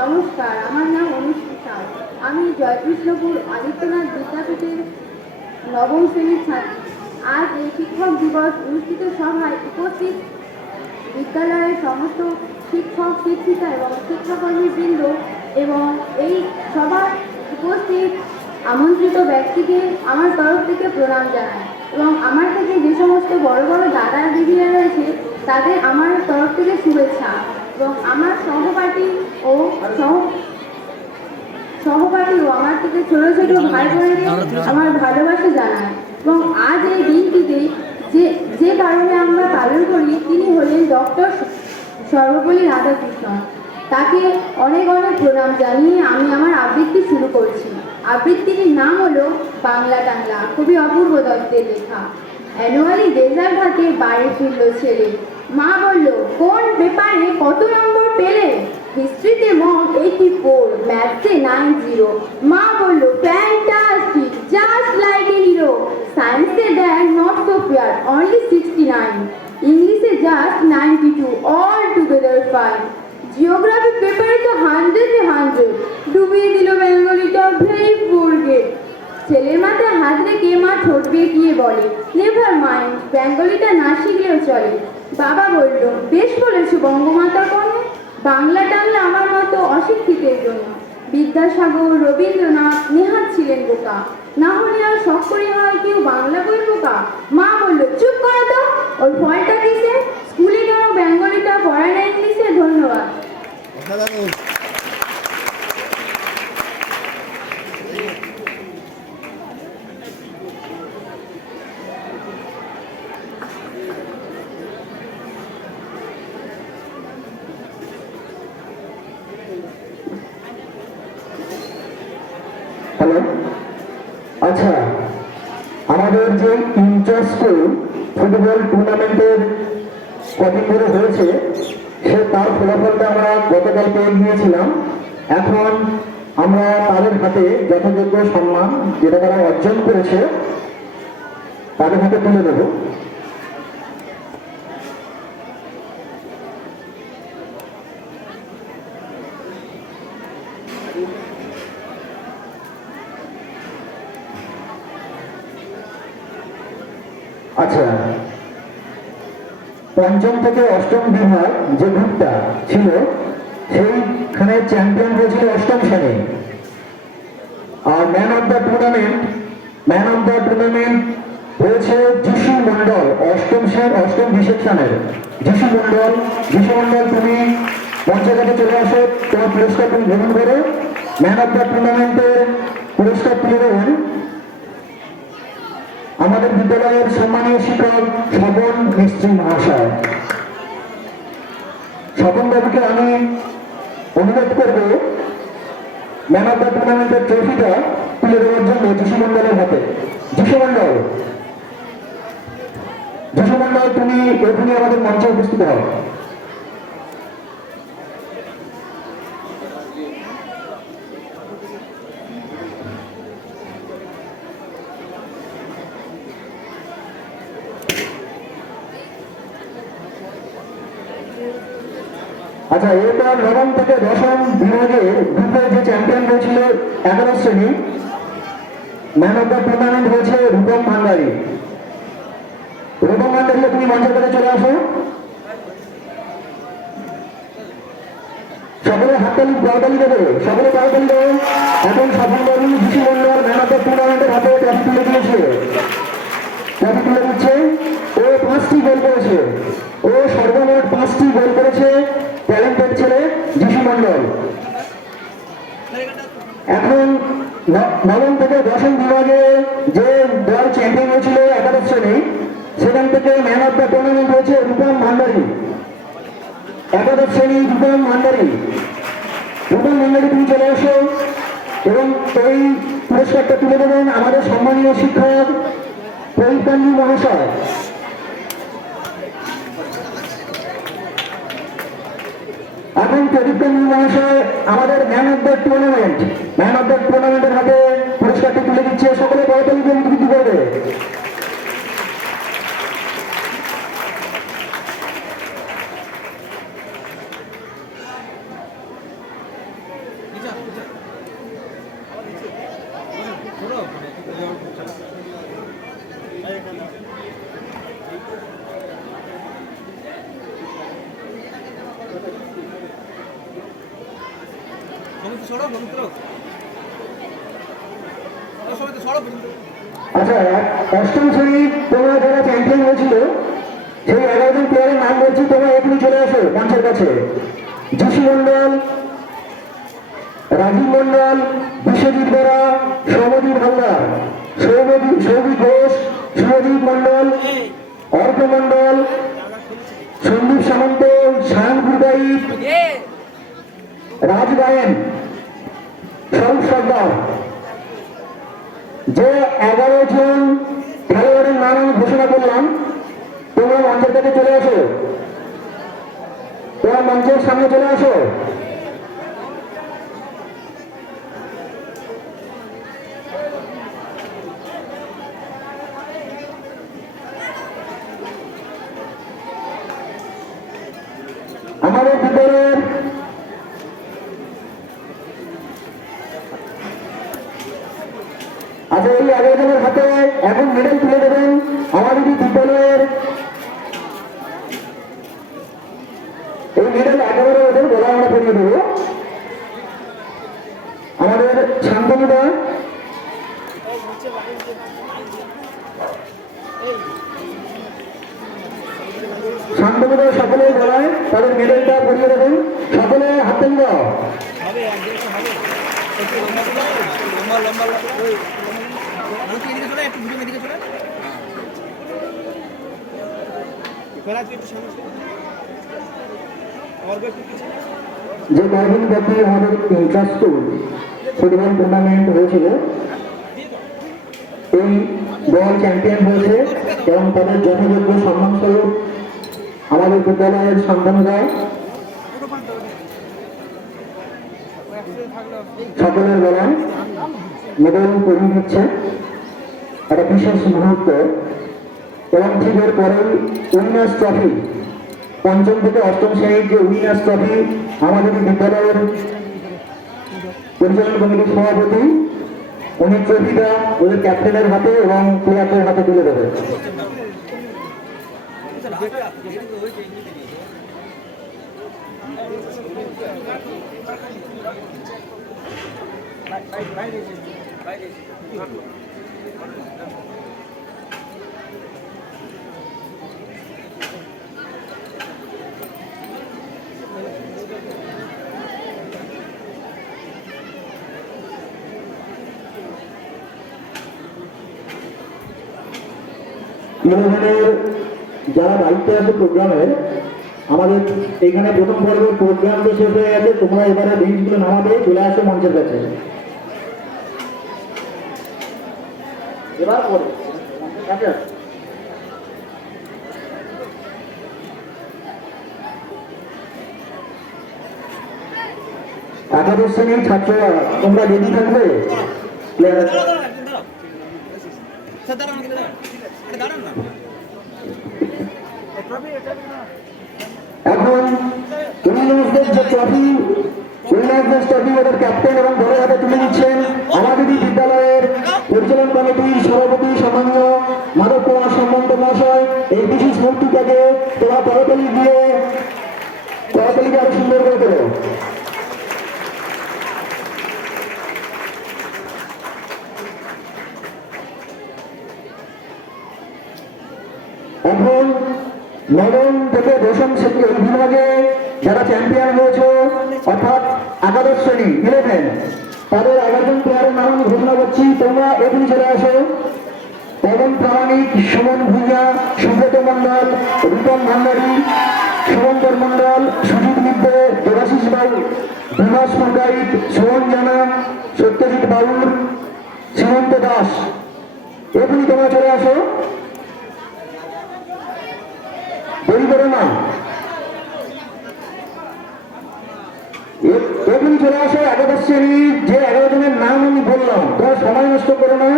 নমস্কার, আমার নাম অনুষ্ঠিতা। আমি জয়কৃষ্ণপুর আদিত্যনাথ বিদ্যাপীঠের নবম শ্রেণীর ছাত্রী। আজ এই শিক্ষক দিবস অনুষ্ঠিত সভায় উপস্থিত বিদ্যালয়ের সমস্ত শিক্ষক শিক্ষিকা এবং শিক্ষাকর্মীবৃন্দ এবং এই সভায় উপস্থিত আমন্ত্রিত ব্যক্তিকে আমার তরফ থেকে প্রণাম জানাই এবং আমার থেকে যে সমস্ত বড় বড় দাদা দিদিরা রয়েছে তাদের আমার তরফ থেকে শুভেচ্ছা এবং আমার সহপাঠী ও আমার থেকে ছোট ছোট ভাই বোনেদের আমার ভালোবাসা জানাই এবং আজ এই দিনটিতে যে কারণে আমরা পালন করি তিনি হলেন ডক্টর সর্বপল্লী রাধাকৃষ্ণন। তাকে অনেক অনেক প্রণাম জানিয়ে আমি আমার আবৃত্তি শুরু করছি। আবৃত্তির নাম হলো বাংলা টাংলা, খুবই অপূর্ব দত্তের লেখা। অ্যানুয়ালি রেজাল্ট হাতে বাড়ি ফিরল ছেলে, মা বলল কোন পেপারে কত নম্বর পেলে? হিস্ট্রিতে মক 84, ম্যাথসে 90। মা বলল fantastic, just like a hero. সায়েন্সে দেখ নট সো ফেয়ার, অনলি 69। ইংলিশে just 92, all together fine. Geography পেপারে তো 100 ডুবিয়ে দিল বেঙ্গলিটা, ভেরি পুর গেট। ছেলের মাথায় হাত রেখে মা ঠোঁট বেঁকিয়ে বলে নেভার মাইন্ড, বেঙ্গলিটা না শিখলেও চলে। বাবা বলল বেশ বলেছো বঙ্গমাতার কন্যা, বাংলা টাংলা আমার মতো অশিক্ষিতের জন্য। বিদ্যাসাগর, রবীন্দ্রনাথ, নেহাত ছিলেন বোকা, না হলে আর শখ করে হয় কেউ বাংলা বই বোকা। মা বলল চুপ করো তো, ওর ফলটা কিসে? স্কুলে কেন বেঙ্গলিটা পড়ায় না ইংলিশে? ধন্যবাদ। হ্যালো, আচ্ছা, আমাদের যে ইন্টার স্কুল ফুটবল টুর্নামেন্টের কদিন ধরে হয়েছে তার ফলাফলটা আমরা গতকাল পেয়ে গিয়েছিলাম। এখন আমরা তাদের হাতে যথাযোগ্য সম্মান যেটা তারা অর্জন করেছে তাদের হাতে তুলে দেব। আচ্ছা, পঞ্চম থেকে অষ্টম বিভাগ যে গ্রুপটা ছিল সেইখানে চ্যাম্পিয়ন হয়েছিল অষ্টম শ্রেণী। আর ম্যান অফ দ্য টুর্নামেন্ট হয়েছে যিশু মন্ডল, অষ্টম বিশেষণের যিশু মন্ডল। তুমি মঞ্চের কাছে চলে আসো, তোমার পুরস্কার তুমি গ্রহণ করো। ম্যান অফ দ্য টুর্নামেন্টের পুরস্কার তুলে দেবেন আমাদের বিদ্যালয়ের সম্মানীয় শিক্ষক স্বপন মিস্ত্রি মহাশয়। স্বপন বাবুকে আমি অনুরোধ করব ম্যান অফ দ্য টুর্নামেন্টের ট্রফিটা তুলে দেওয়ার জন্য যিশু মন্ডলের হাতে। যিশু মন্ডল, তুমি এখনই আমাদের মঞ্চে উপস্থিত হও। আচ্ছা, এরপর নবম থেকে দশম বিভাগে গ্রুপে যে চ্যাম্পিয়ন হয়েছিল 11 শ্রেণী, ম্যান অফ দ্য টুর্নামেন্ট হয়েছে রূপম ভান্ডারী। তুমি মঞ্চের কাছে চলে আসো। সকলে হাততালি দেবে, এখন সফল বাবু যিশু মন্ডল ম্যান অফ দ্য টুর্নামেন্টের হাতে ট্রফি তুলে দিচ্ছে। ও 5টি গোল করেছে, ও সর্বমোট 5টি গোল করেছে। ট্যালেন্টেড ছেলে যিশু মন্ডল। এখন নবম থেকে দশম বিভাগে যে দল চ্যাম্পিয়ন হয়েছিল 11 শ্রেণী, সেখান থেকে ম্যান অফ দ্য টুর্নামেন্ট হয়েছে রূপম ভান্ডারী। 11 শ্রেণী রূপম ভান্ডারী, তুমি চলে আসো এবং এই পুরস্কারটা তুলে দেবেন আমাদের সম্মানীয় শিক্ষক প্রদীপ মহাশয়। এখন প্রদীপ মহাশয় আমাদের ম্যান অফ দ্য টুর্নামেন্টের হাতে পুরস্কারটি তুলে দিচ্ছে। সকলে করতালি দিয়ে মুখরিত করবে। আচ্ছা, অষ্টম শ্রেণী তোমরা যারা চ্যাম্পিয়ন হয়েছিল সেই 11 জন প্লেয়ারের নাম বলছি, তোমরা এখনই চলে আসো মঞ্চের কাছে। যিশু মন্ডল, রাজীব মন্ডল, বিশ্বজিৎ বেরা, সৌমদীপ হালদার, সৌভিক ঘোষ, সুরজিৎ মন্ডল, অর্ক মন্ডল, সন্দীপ সামন্ত, শায়ন গুরগাইত, রাজ গায়েন, স্বরূপ সর্দার। যে 11 জন খেলোয়াড়ের নাম আমি ঘোষণা করলাম, তোমরা মঞ্চের কাছে চলে আসো, তোমার মঞ্চের সামনে চলে আসো। আমাদের বিদ্যালয়ের আচ্ছা, এই 11 জনের হাতে এখন মেডেল তুলে দেবেন আমাদের বিদ্যালয়ের। এই মেডেল একেবারে ওদের গলা আমরা পরিয়ে দেবো। আমাদের শান্তনুদা, শান্তনুদা সকলের গলায় তাদের মেডেলটা পরিয়ে দেবেন। সকলে হাতে দাও। যে কয়েকদিন ব্যাপী আমাদের ইন্টার স্কুল ফুটবল টুর্নামেন্ট হয়েছিল, এই দল চ্যাম্পিয়ন হয়েছে এবং তাদের যথাযোগ্য সম্মানস্বরূপ আমাদের বিদ্যালয়ের সন্তানরা সকলের বেলায় মেডেল পরিয়ে দিচ্ছে। একটা বিশেষ মুহূর্ত। এবং ঠিক এর পরেই উইনার্স ট্রফি, 5ম থেকে 8ম শ্রেণীর যে উইনার্স ট্রফি আমাদের বিদ্যালয়ের পরিচালনা কমিটির সভাপতি উনি ট্রফিটা ওদের ক্যাপ্টেনের হাতে এবং প্লেয়ারদের হাতে তুলে দেবে। ইলেভেনের যারা দায়িত্বে আছে প্রোগ্রামের, আমাদের এখানে প্রথম পর্বের প্রোগ্রাম তো শেষ হয়ে গেছে। তোমরা এবারে বেঞ্চগুলো নামাবে, চলে আসো মঞ্চের কাছে। এবার পরে একাদশ শ্রেণীর ছাত্ররা তোমরা রেডি থাকবে। এখন উইনার্সদের যে ট্রফি, উইনার্সদের ট্রফি ওদের ক্যাপ্টেন এবং দলের হাতে তুলে দিচ্ছেন আমাদের বিদ্যালয়ের পরিচালন কমিটির সভাপতি সম্মানীয় মাধব কুমার সম্বন্ধ মহাশয়। এই বিশেষ মূর্তিটাকে তোমরা করতালি দিয়ে করতালিকে আরো সুন্দর করে দেবো। এখন 9ম থেকে 10ম শ্রেণী এই বিভাগে যারা চ্যাম্পিয়ন হয়েছে, অর্থাৎ একাদশ শ্রেণী 11, তাদের 11 জন প্লেয়ারের নাম আমি ঘোষণা করছি। তোমরা এখনই চলে আসো। পবন প্রামাণিক, সুমন ভূঁইয়া, সুব্রত মন্ডল, রূপম ভান্ডারী, শুভঙ্কর মন্ডল, সুজিত মিত্র, দেবাশিস বাবু, বিভাস পুরকাইত, সোহন জানা, সত্যজিৎ বাবুর, শ্রীমন্ত দাস। এখনই তোমরা চলে আসো, দেরি করো না। এখনই চলে আসো। একাদশ শ্রেণীর যে 11 জনের নাম আমি বললাম, তোমরা সময় নষ্ট করো না,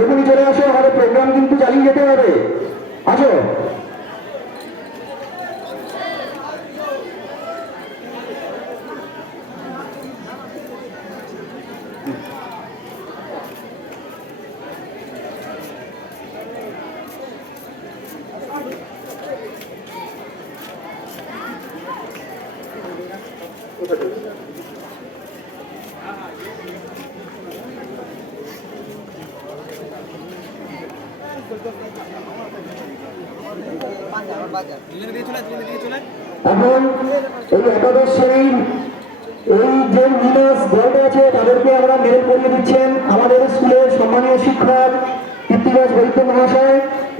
এখনই চলে আসো। আমাদের প্রোগ্রাম কিন্তু চালিয়ে যেতে হবে। আসো। এখন এই একাদশ শ্রেণীর এই যে মিনাস দলটা আছে তাদেরকে আমরা মেডেল করিয়ে দিচ্ছেন আমাদের স্কুলের সম্মানীয় শিক্ষক কীর্তিবাস বৈদ্য মহাশয়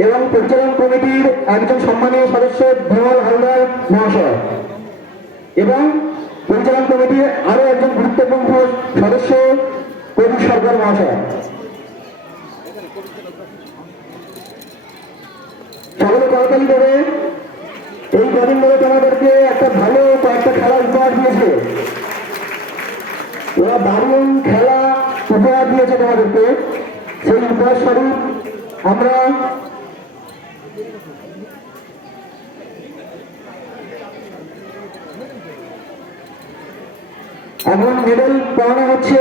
এবং পরিচালন কমিটির একজন সম্মানীয় সদস্য বিমল হালদার মহাশয় এবং পরিচালন কমিটির আরো একজন গুরুত্বপূর্ণ সদস্য কবি সরকার মহাশয়। সকলে করতালি দেবে। এই কদিন ধরে তোমাদেরকে একটা ভালো কয়েকটা খেলা উপহার দিয়েছে, ওরা দারুণ খেলা উপহার দিয়েছে তোমাদেরকে। সেই উপহার স্বরূপ আমরা এখন মেডেল পাওয়ানো হচ্ছে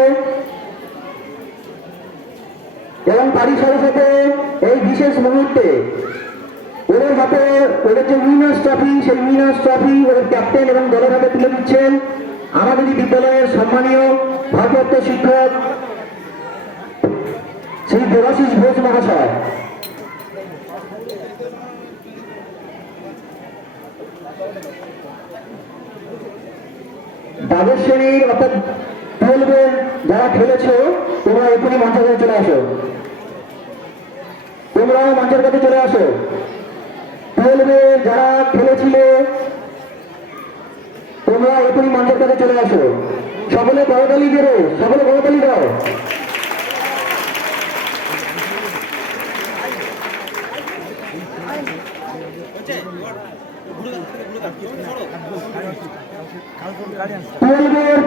এবং তারই সাথে সাথে এই বিশেষ মুহূর্তে ওদের হাতে ওদের যে উইনার্স ট্রফি, সেই উইনার্স ট্রফি ওদের ক্যাপ্টেন এবং দলের হাতে তুলে দিচ্ছেন আমাদের বিদ্যালয়ের সম্মানীয় ভারপ্রাপ্ত শিক্ষক শ্রী দেবাশিস ঘোষ মহাশয়। দ্বাদশ শ্রেণীর অর্থাৎ 12 যারা খেলেছ তোমরা এখনই মঞ্চের কাছে চলে আসো, তোমরাও মঞ্চের কাছে চলে আসো। 12 যারা খেলেছিলে তোমরা এখনই মঞ্চের কাছে চলে আসো। সকলে করতালি দেবে, সকলে করতালি দাও।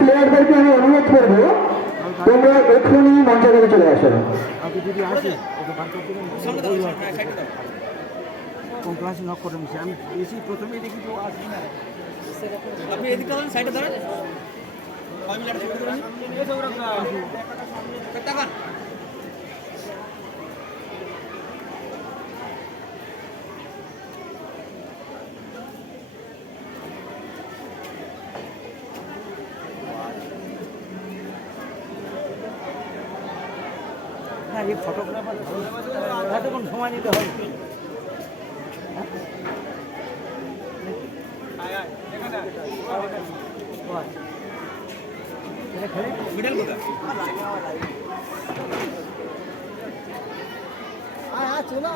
প্লেয়ারদেরকে আমি অনুরোধ করবো তোমরা এক্ষুনি মঞ্চের কাছে চলে আসো। ক্লাসে নক করে মিশে আমি এসি প্রথমেই দেখি তো আসি না। আপনি এদিকে ধরেন, সাইডে ধরেন, 5 মিনিট শুরু করেন। এই তো ওরা তাকান। না এই ফটোগ্রাফার এতক্ষণ সময় নিতে হবে। মিডল কোথায়? চলো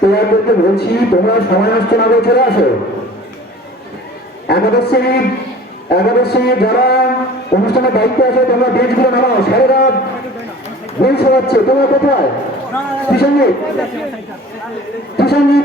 প্লেয়ারদেরকে বলছি তোমরা সময় নষ্ট না করে চলে আসো। একাদশ শ্রেণীর যারা অনুষ্ঠানের দায়িত্বে আছে তোমরা বেঞ্চগুলো নামাও। স্যারেরা বেঞ্চ সরাচ্ছে, তোমরা কোথায়? কিষানজিৎ